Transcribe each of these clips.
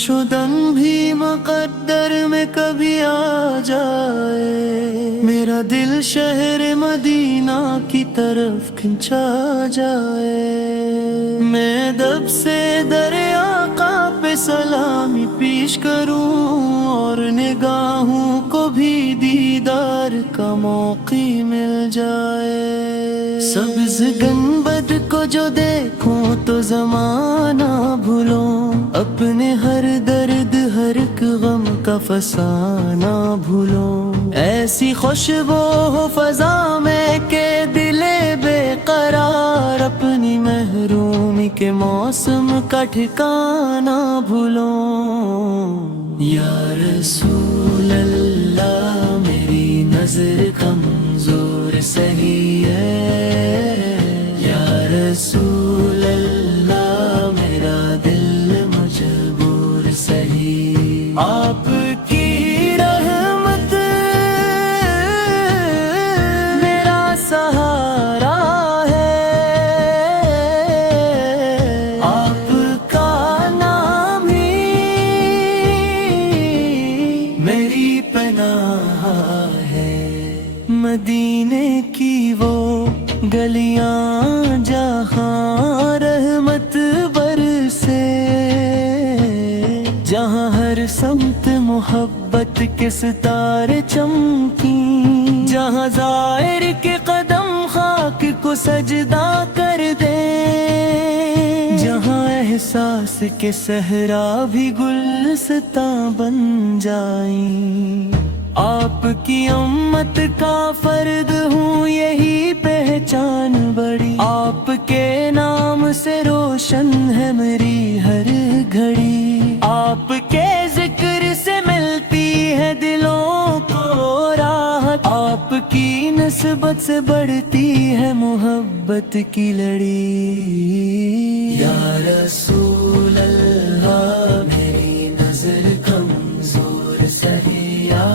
نقشدن بھی مقدر میں کبھی آ جائے، میرا دل شہر مدینہ کی طرف کھنچا جائے، میں دب سے در آقا پہ سلامی پیش کروں اور نگاہوں کو بھی دیدار کا موقع مل جائے، سبز گنبد کو جو دیکھوں تو زمانہ بھولوں، اپنے ہر درد ہر ایک غم کا فسانہ بھولوں، ایسی خوشبو ہو فضا میں کہ دل بے قرار اپنی محرومی کے موسم کا ٹھکانہ بھولوں۔ یا رسول اللہ میری نظر کمزور سہی ہے، یا رسول اللہ میرا دل مجبور سہی، آپ کی رحمت میرا سہارا ہے، آپ کا نام ہی میری پناہ ہے، مدینے کی وہ گلیاں جہاں رحمت برسے، جہاں ہر سمت محبت کے ستارے چمکیں، جہاں زائر کے قدم خاک کو سجدہ کر دے، جہاں احساس کے صحرا بھی گلستاں بن جائیں، آپ کی امت کا فرد ہوں یہی پہچان بڑی، آپ کے نام سے روشن ہے میری ہر گھڑی، آپ کے ذکر سے ملتی ہے دلوں کو راحت، آپ کی نسبت سے بڑھتی ہے محبت کی لڑی، یا رسول اللہ میری نظر کمزور سہی، یا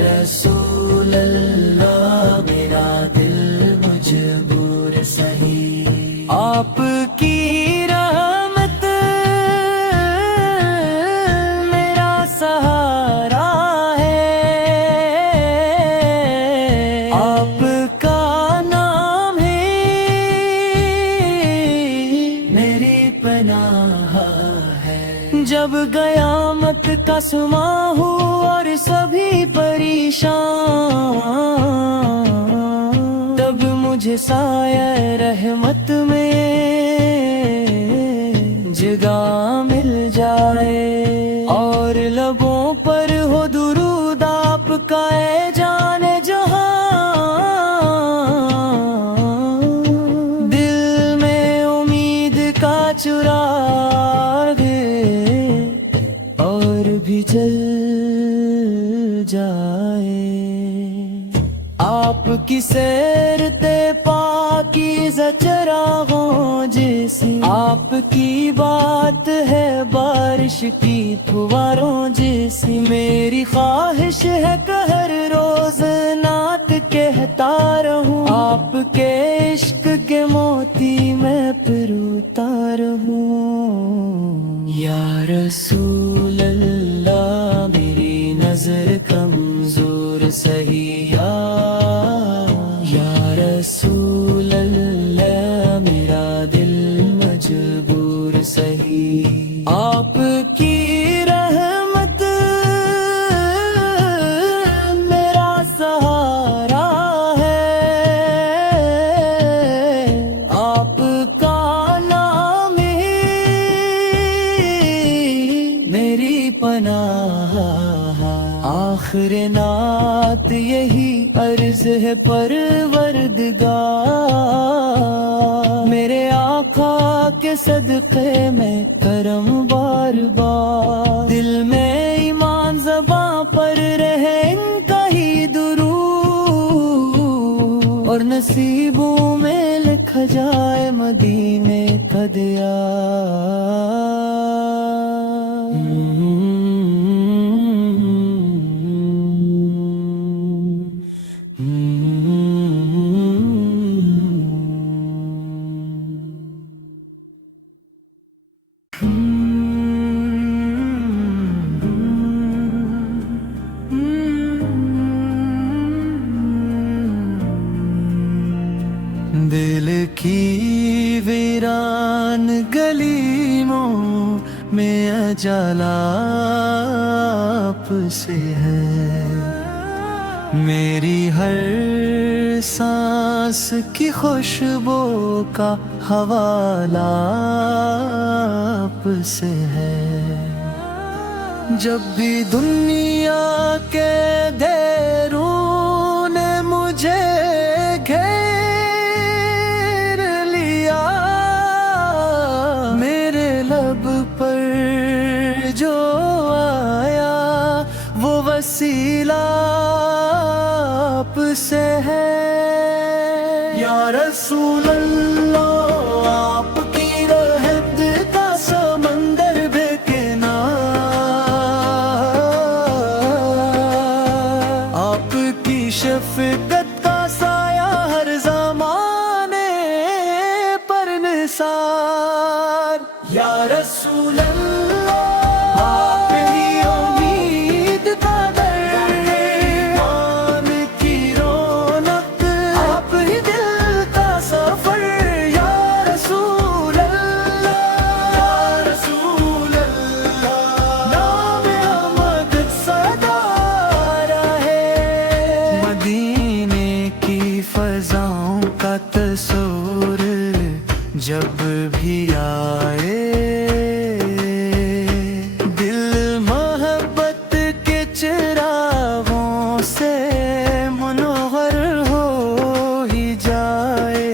رسول اللہ میرا دل مجبور سہی، آپ کی رحمت میرا سہارا ہے، آپ کا نام ہی میری پناہ ہے، جب قیامت کا سما ہو اور سبھی پریشان، تب مجھے سایہ رحمت میں جگہ مل جائے، اور لبوں پر ہو درود آپ کا اے جان جہاں، دل میں امید کا چراغ اور بھی جل جائے، آپ کی سیرتے پاکیزہ چراغوں جیسی، آپ کی بات ہے بارش کی پھواروں جیسی، میری خواہش ہے کہ ہر روز نعت کہتا رہوں، آپ کے عشق کے موتی میں پروتا رہوں، یا رسول اللہ میری نظر کمزور سہی، یا رسول اللہ میرا دل مجبور سہی، آپ کی رحمت میرا سہارا ہے، آپ کا نام ہی میری پناہ، آخر نعت یہی عرض ہے پروردگار، میرے آقا کے صدقے میں کرم بار بار، دل میں ایمان زباں پر رہے ان کا ہی درود، اور نصیبوں میں لکھا جائے مدینے کا دیار۔ اجالا آپ سے ہے، میری ہر سانس کی خوشبو کا حوالہ آپ سے ہے، جب بھی دنیا کے اندھیروں نے مجھے گھیر لیا، میرے لب پر جو آیا وہ وسیلہ آپ سے ہے، یا رسول اللہ آپ کی رحمت کا سمندر بے کنار، آپ کی شفقت کا سایہ ہر زمانے پر نثار، یا رسول اللہ آپ ہی امید کا در، ایمان کی رونق آپ ہی دل کا سفر، یا رسول اللہ یا رسول اللہ، نام احمد سدا رہے، مدینے کی فضاؤں کا تصور جب بھی آئے، دل محبت کے چراغوں سے منور ہو ہی جائے،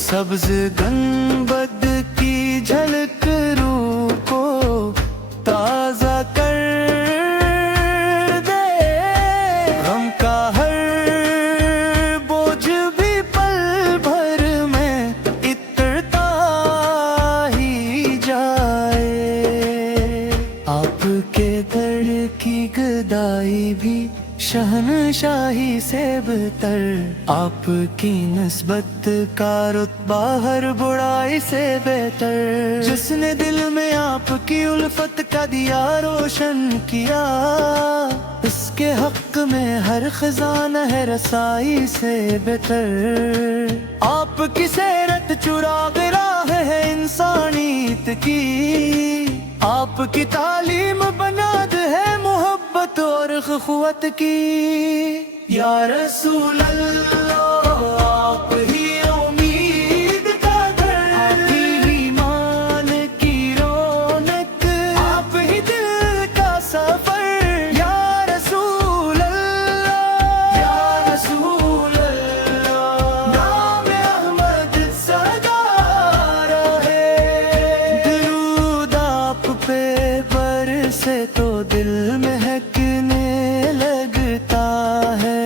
سبز گنبد کی جھلک روح کو تازہ کر دے، غم کا ہر بوجھ بھی پل بھر میں اترتا ہی جائے، آپ کے در کی گدائی بھی شہنشاہی سے بہتر، آپ کی نسبت کا رتبہ ہر بڑائی سے بہتر، جس نے دل میں آپ کی الفت کا دیا روشن کیا، اس کے حق میں ہر خزانہ ہے رسائی سے بہتر، آپ کی سیرت چراغ راہ ہے انسانیت کی، آپ کی تعلیم بنیاد ہے محبت اور اخوت کی، یا رسول اللہ آپ ہی امید کا در، آپ ہی ایمان کی رونق آپ ہی دل کا سفر، یا رسول اللہ یا رسول اللہ، نام احمد سدا رہے، درود آپ پہ برسے تو دل مہکنے لگتا ہے،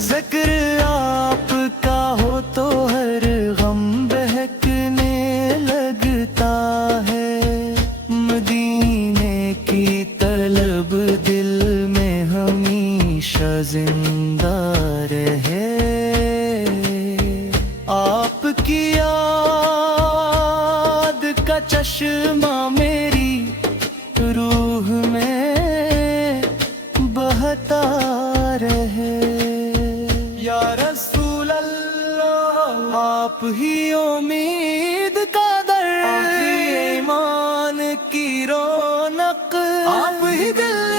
ذکر آپ کا ہو تو ہر غم بہکنے لگتا ہے، مدینے کی طلب دل میں ہمیشہ زندہ رہے، آپ کی یاد کا چشمہ میری روح میں بہتا رہے، یا رسول اللہ آپ ہی امید کا در، آپ ہی ایمان کی رونق آپ ہی دل